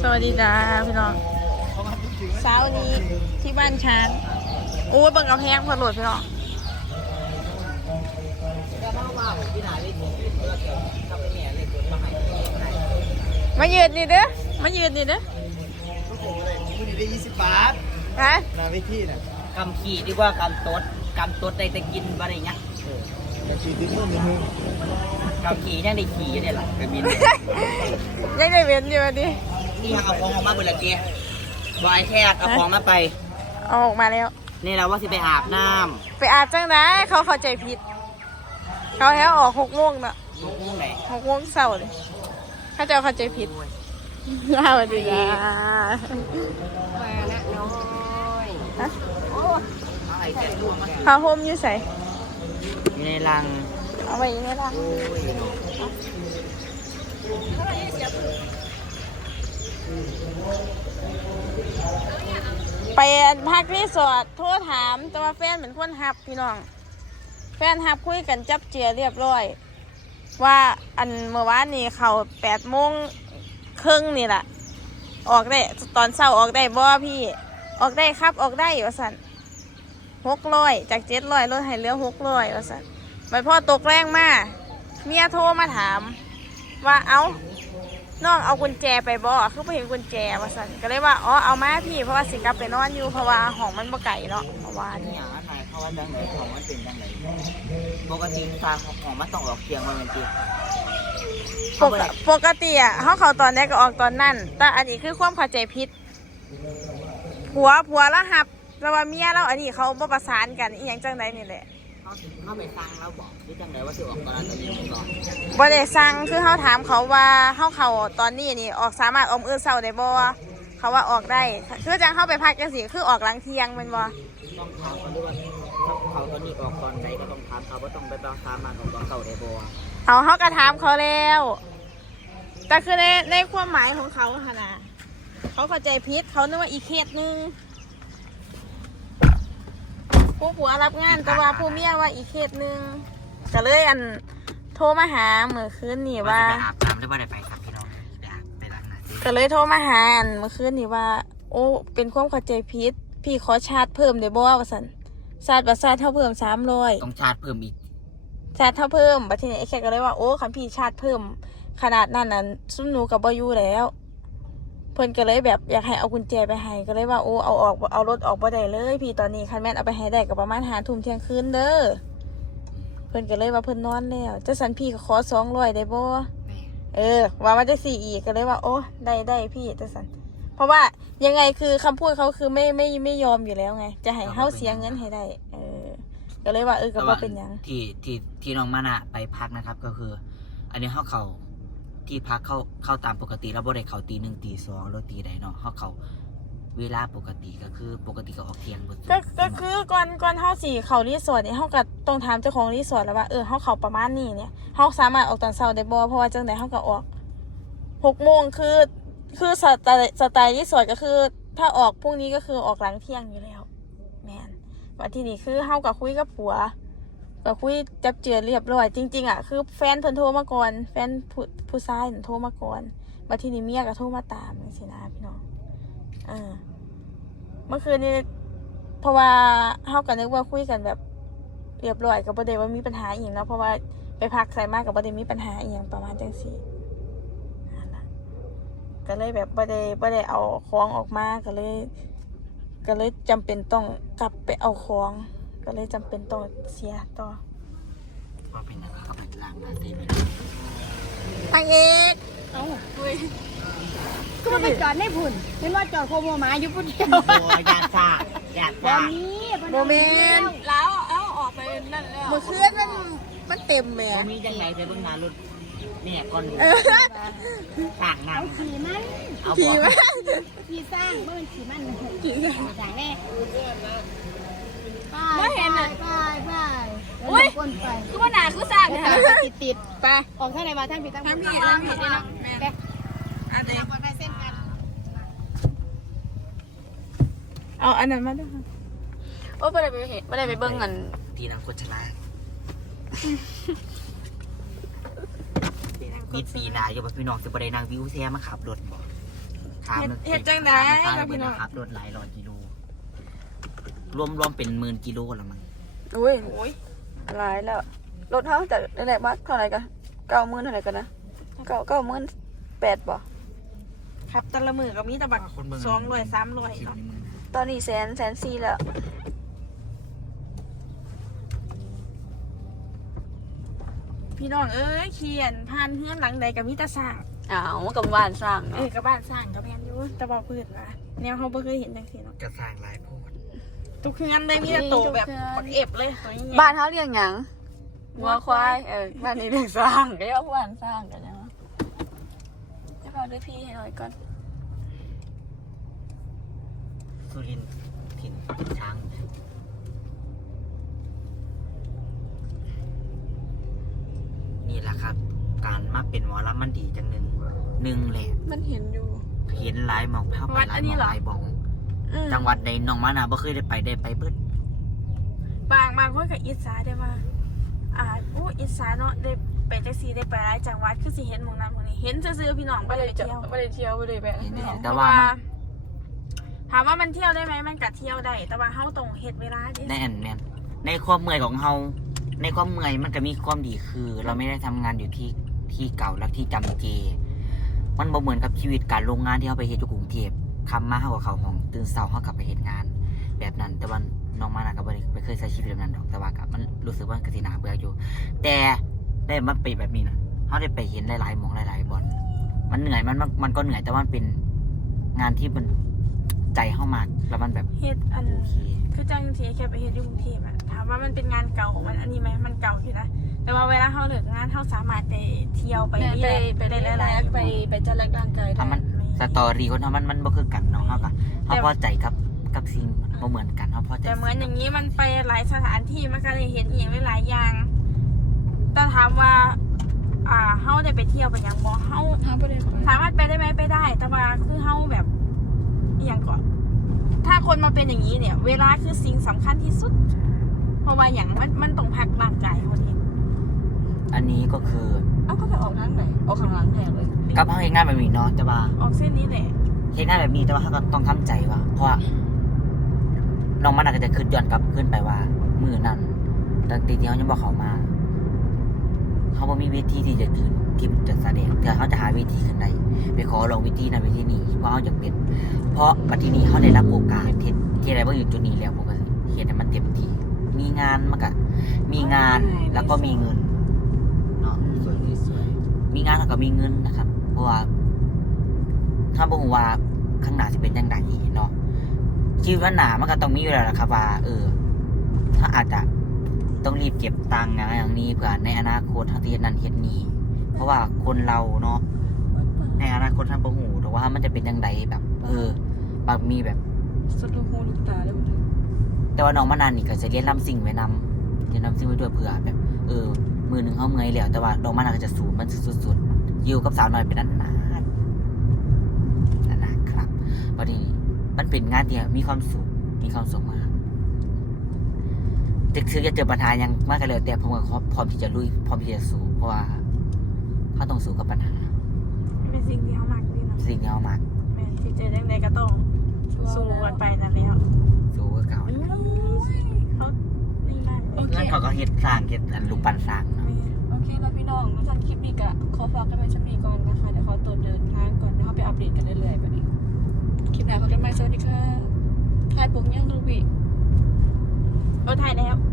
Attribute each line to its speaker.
Speaker 1: สวัสดีจ้าพี่น้องเช้านี้ที่บ้านช้างโอ้ยเบิ่งกระแพงพอโหลดพี่น้องมายืนนี่เด้อมายืนนี่เด้อ
Speaker 2: คุณได้20 บาท
Speaker 1: ฮะ
Speaker 2: นาวิธีน่ะ
Speaker 3: กำขี่ดีกว่ากำตดได้แต่กินอะไรเงี้ย
Speaker 2: กำขี่ดิ้นนู่นนี่นู่น
Speaker 3: กำขี่ยังได้ขี่อยู่เนี่ยหรอกระบิน
Speaker 1: ยังได้เว้นอยู่ดิ
Speaker 3: นี่ทางเอาของออกมาเปิดละเกียบอยแค่เอาของมาไป
Speaker 1: เอาออกมาแล้ว
Speaker 3: นี่เราว่าสิไปอาบน้
Speaker 1: ำไปอาบจังนะเขาเข้าใจผิดเขาแค่ออก6 โมงน่ะ
Speaker 3: 6 โมงไหน
Speaker 1: 6 โมงเช้าเลยเขาจะเข้าใจผิดสวัสดีจ้า
Speaker 3: มาละน้อย
Speaker 1: ฮะ
Speaker 3: เ
Speaker 1: ผ้าห่มอยู่ใส่
Speaker 3: อยู่ในรัง
Speaker 1: เอาไว้ในรังไปพักรีสอร์ทโทรถามแต่ว่าแฟนเหมือนคนฮับพี่น้องแฟนฮับคุยกันจับเจียเรียบร้อยว่าอันเมื่อวานนี้เขา8:30นี่แหละออกได้ตอนเช้าออกได้บ่พี่ออกได้ครับออกได้ว่าสัน600จาก700ลดให้เหลือ600ว่าสันไปพ่อตกแรงมาเมียโทรมาถามว่าน้องเอากุญแจไปบ่คือไปเห็นกุญแจว่าสันก็เลยว่าอ๋อเอามาพี่เพราะว่าสิกลับไปนอนอยู่เพราะว่าห้องมันบ่ไก่เนาะเพราะว่า
Speaker 3: นี่อย่างนั้นเขาว่าจังไหนของมันเป็นจังไหนปกติทางของมันต้องออกเสียงมันเป็นจริง
Speaker 1: ปกติอ่ะเขาตอนนี้ก็ออกตอนนั้นแต่อันนี้คือความเข้าใจผิดผัวแล้วหับแต่ว่าเมียเราอันนี้เขาบ่ประสานกันอีหยังจังไดนี่แหละ
Speaker 3: เขาไปสั่งเราบอกหรือจังไหนว่าสิออกตอนนั้นตอนนี้ก่อน
Speaker 1: บ่ได้สั่งคือเขาถามเขาว่าเขาตอนนี้นี่ออกสามารถอมมื้อเช้าได้บ่เขาว่าออกได้คือจังเข้าไปพักจังซี่คือออกหลังเที่ยงแม่นบ่
Speaker 3: ต้องถามเขาด้วยว่าเขาตอนนี้ออกตอนไหนก็ต้องถามเขาว่าต้องไปถามมาของตอนเช้าได้บ่
Speaker 1: เขาก็ถามเขาแล้วแต่คือในความหมายของเขาค่ะนะเขาเข้าใจผิดเขานึกว่าอีเคสนึงผู้ผัวรับงานแต่ว่าผู้เมียว่าอีเคสนึงก็เลยโทรมาหาเมื่อคืนนี่ว่า
Speaker 3: ไปอาบน้ำหรือว่าได้ไปครับพี่น้องไปล้างหน้า
Speaker 1: ก็เลยโทรมาหาเมื่อคืนนี่ว่าโอ้เป็นความเข้าใจผิดพี่ขอชาร์จเพิ่มได้บ่ว่าซั่นชาร์จเท่าเพิ่ม300
Speaker 3: ต้องชาร์จเพิ่มอีก
Speaker 1: ชาร์จเท่าเพิ่มบัดทีนี้ไอ้แค่ก็เลยว่าโอ้คันพี่ชาร์จเพิ่มขนาดนั้นน่ะซุ่มหนูกับบ่อยู่แล้วเพิ่นก็เลยแบบอยากให้เอากุญแจไปให้ก็เลยว่าโอ้เอารถออกบ่ได้เลยพี่ตอนนี้คันแม่นเอาไปให้ได้ก็ประมาณ5 ทุ่มเที่ยงคืนเด้อเพิ่นก็เลยว่าเพิ่นนอนแล้วจะสันพี่ก็ขอ200ได้บ่ว่ามันจะ4อีกก็เลยว่าโอ้ได้พี่จะสันเพราะว่ายังไงคือคำพูดเขาคือไม่ยอมอยู่แล้วไงจะให้เฮาเสียเงินให้ได้ก็เลยว่าก็บ่เป็นหยัง
Speaker 3: ที่น้องมานะไปพักนะครับก็คืออันนี้เขาที่พักเข้าตามปกติแล้วบ่ได้เขาตี 1 ตี 2แล้วตีใดเนาะเขาเวลาปกติก็คือปกติก็ออกเที่ยง
Speaker 1: ก็คือก่อนเฮาสิเข้ารีสอร์ทนี่เฮาก็ต้องถามเจ้าของรีสอร์ทแล้วว่าเฮาเข้าประมาณนี้เนี่ยเฮาสามารถออกตอนเช้าได้บ่เพราะว่าจังได๋เฮาก็ออก6 โมงคือสไตล์รีสอร์ทก็คือถ้าออกพรุ่งนี้ก็คือออกหลังเที่ยงอยู่แล้วแม่นว่าที่นี่คือเฮาก็คุยกับผัวก็คุยจับเจือเรียบร้อยจริงๆอ่ะคือแฟนเพิ่นโทรมาก่อนแฟนผู้ชายโทรมาก่อนมาที่นี่เมียก็โทรมาตามจังซี่นะพี่น้องเมื่อคืนนี้เพราะว่าเฮาก็นึกว่าคุยกันแบบเรียบร้อยก็บ่ได้ว่ามีปัญหาอีหยังเนาะเพราะว่าไปพักใส่มากก็บ่ได้มีปัญหาอีหยังประมาณจังซี่นั่นล่ะก็เลยแบบบ่ได้เอาของออกมาก็เลยจำเป็นต้องกลับไปเอาของก็เลยจำเป็นต้องเสียต่อ
Speaker 3: ว่าเป็นอะไรก็ไปล้างหน้าเต็มเลย
Speaker 1: ทางเอก
Speaker 4: ก็มาไปจอดในพุ่นเห็นว่าจอดโคโมมาอยู่พุ่นเดียว
Speaker 3: อยากซ่า
Speaker 4: วันนี้
Speaker 1: โมเมนต์แล้วออกไปนั่นแล้วเมื่อคืนมันเต็มเลย
Speaker 3: มีจังไรแต่เบื้องหน้ารถเนี่ยก่อนต่างน้ำ
Speaker 4: ขี่มันขี่สร้างเมื่อมันขี่มันต่างแน่
Speaker 1: ไม่เห็นอ่ะ
Speaker 4: ไป
Speaker 1: อุ้ยคือว่าหนาคือสั่งค่ะ
Speaker 4: ติดไปออกท่านไหนมาท่านผิด
Speaker 1: ทั้งพี่นี่นะไปอันเดียว
Speaker 4: ไปเส้นกัน
Speaker 1: เอาอันนั้นมาด้วยค่ะโอ้ไม่ได้ไปเบิ้งกัน
Speaker 3: ทีนังคนชรามีปีนาอยู่แบบพี่น้องจะไปนางวิวแซ่มาขับรถบอก
Speaker 1: เฮ็ดจังได๋
Speaker 3: ตาย
Speaker 1: ล่ะ
Speaker 3: ไป
Speaker 1: พี่น้อง
Speaker 3: นะครับรถหลายร้อยกิโลรวมเป็นหมื่นกิโลละมั้ง
Speaker 1: อุ้ยหลายแล้วรถเฮาแต่แรกๆมาเท่าไหร่กัน90,000เท่าไหร่กันนะ98,000บ่ครับแต่ละมื้อก็มีแต่บัก200 300เนาะตอนนี้100,000 140,000แล้วพี่น้องเอ้ยเขียนผ่านเฮือนหลังใดก็มีแต่สร้าง
Speaker 4: อ้าวกับบ้านสร้าง
Speaker 1: กับบ้านสร้างกับแพนอยู่แต่บ่พื้นว่าแนวเฮาบ่เคยเห็นจังซี่เนาะ
Speaker 2: กระสร้างหลายโพด
Speaker 1: ทุกเฮือนเลยมีแต่โตแบบปักเอฟเลยตัวนี้
Speaker 4: บ้านเขาเรียกหยังวัวควายบ้านนี้เรียกสร้างก็เรียกบ้านสร้างกันนะจะพาด้วยพี่ให้หน่อยก่อน
Speaker 3: สุรินทร์ถิ่นช้างนี่แหละครับ การมาเป็นหมอลำมันดีจังหนึ่งแหละ
Speaker 1: มันเห็นอยู่
Speaker 3: เห็นหลายหมองภาพไปหลายหมองหลายบ้อง
Speaker 1: อืม
Speaker 3: จังหวัดใดน้องมานาบ่เคยได้ไปเบิด
Speaker 1: บางคนก็อิจฉาได้ว่าอิจฉาเนาะได้ไปจังซี่ได้ไปหลายจังหวัดคือสิเห็นหมู่นั้นหมู่นี้เห็นซื่อๆพี่น้องบ่ได้ไปเที่ยว
Speaker 4: ไม่ได้เที่ยวไม่ได้แบบ
Speaker 3: เห็นแต่ว่ามัน
Speaker 1: ถามว่ามันเที่ยวได้ไหมมันก็เที่ยวได้แต่ว่าเฮาต้องเฮ็ดเวลาดิ
Speaker 3: แน่นแม่นในความเมื่อยของเฮาในความเมื่อยมันก็มีความดีคือ เราไม่ได้ทำงานอยู่ที่เก่าและที่จำเจ มันบ่เหมือนกับชีวิตการโรงงานที่เขาไปเฮ็ดอยู่กรุงเทพคำมาเฮากับเขาห้องตื่นเช้าเฮากลับไปเฮ็ดงาน แบบนั้น แต่ว่าน้องมานาก็บ่ได้ไปเคยใช้ชีวิตแบบนั้นดอกแต่ว่าก็มันรู้สึกว่ามันก็สิน่าเบื่ออยู่ แต่ได้มาไปแบบนี้นะเฮาได้ไปเห็นหลายๆหม่องหลายๆบอนมันเหนื่อยมันก็เหนื่อยแต่ว่ามันเป็นงานที่มันใจเฮามากแล้วมันแบบ
Speaker 1: เฮ็ดอัน
Speaker 3: โอเค
Speaker 1: คือจังซี่แค่ไปเฮ็ดอยู่กรุงเทพอะถามว่ามันเป็นงานเก่าของมันอันนี้ไหมมันเก่าอยู่นะแต่ว่าเวลาเฮาเลิกงานเฮาสามารถไปเที่ยวไปเรื่อยๆ
Speaker 4: ไปได้หลายไปจัดรายการไกล
Speaker 3: ถ้ามันสตอรี่คนเฮามันบ่คือกันเนาะเฮาก็เฮาพอใจกับสิ่งบ่เหมือนกันเฮาพอใจ
Speaker 1: แต่เหมือนอย่างนี้มันไปหลายสถานที่มันก็เลยเห็นอีกหลายอย่าง แต่ถามว่าเฮาได้ไปเที่ยวไปอย่างบ่เฮา
Speaker 4: ไม่ได้
Speaker 1: สามารถไปได้ไหมไปได้ แต่ว่าคือเฮาแบบอหย่างก่อนถ้าคนมาเป็นอย่างนี้เนี่ย เวลาคือสิ่งสำคัญที่สุด เพราะว่าอย่างมันต้องพักร่างกายคนนี้
Speaker 3: อันนี้ก็คือ
Speaker 4: ก็ไปออกทางไหนออกข้างหลังแทนเลย
Speaker 3: กับเฮาเฮ็ดงานแบบนี้เนาะแต่ว่า
Speaker 1: ออกเส้นนี้แหละ
Speaker 3: เฮ็ดงานแบบนี้แต่ว่าเฮาก็ต้องทำใจว่าเพราะว่าน้องมันก็จะคิดย้อนกลับขึ้นไปว่ามื้อนั้นตั้งแต่ที่เฮายังบ่เข้ามาเฮาบ่มีเวทีที่จะขึ้นที่จะแสดงแต่เฮาจะหาเวทีขึ้นได้ไปขอลองเวทีนั้นเวทีนี้เพราะเฮาอยากเป็น เพราะบัดทีนี้เฮาได้รับโอกาสเฮ็ดอะไรบ่อยู่จุดนี้แล้วผมก็เฮ็ดให้มันเต็มที่มีงานมันก็มีงานแล้วก็มีเงินเนาะ
Speaker 2: สวยที่สวย
Speaker 3: มีงานแล้วก็มีเงินนะครับ เพราะว่าถ้าบ่ฮู้ว่าข้างหน้าสิเป็นจังไดเนาะชีวิตวันหน้ามันก็ต้องมีอยู่แล้วล่ะครับว่าถ้าอาจจะต้องรีบเก็บตังค์อย่างนี้เพื่อในอนาคตถ้าที่เฮ็ดนั้นเฮ็ดนี้เพราะว่าคนเราเนาะในอนาคตถ้าบ่ฮู้หรอกว่ามันจะเป็นจังไดแบบบางมีแบบ
Speaker 4: สุดลูกหูลูกตาได้หมดเลย
Speaker 3: แต่ว่าน้องมานานนี่ก็จะเรียนรำสิ่งไว้นำเรียนรำสิ่งไว้ด้วยเผื่อแบบมือหนึ่งเขาเมื่อยแล้วแต่ว่าน้องมานานก็จะสูงมันสุดๆอยู่กับสาวน้อยเป็นนานๆครับวันนี้มันเป็นงานที่มีความสุขมากจะเจอปัญหายังมากกันเลยแต่ผมก็พร้อมที่จะลุยพร้อมที่จะสู้เพราะว่าเขาต้องสู้กับปัญหา
Speaker 1: เป็นสิ่งที่เฮามากดีเนาะ
Speaker 3: สิ่งที่เขามาก
Speaker 1: แม่ที่เจอจังใดก็ต้องสู้กันไปนั่นแล้ว
Speaker 3: สู้กับเขา
Speaker 1: เขานี่มาก
Speaker 3: แล้วเขาก็เฮ็ดสร้างเฮ็ดอันลูกปั้นสร้างเนาะ
Speaker 4: โอเคแล้วพี่น้องท่านคลิปนี้ก็ขอฝากกันไว้ชั้นนี้ก่อนนะคะเดี๋ยวเขาตัวเดินทางก่อนเดี๋ยวเขาไปอัปเดตกันเรื่อยๆแบบนี้คลิปหน้าพบกันใหม่สวัสดีค่ะถ่ายปุ๊บยังลูกพี่
Speaker 1: ถ่ายแล้ว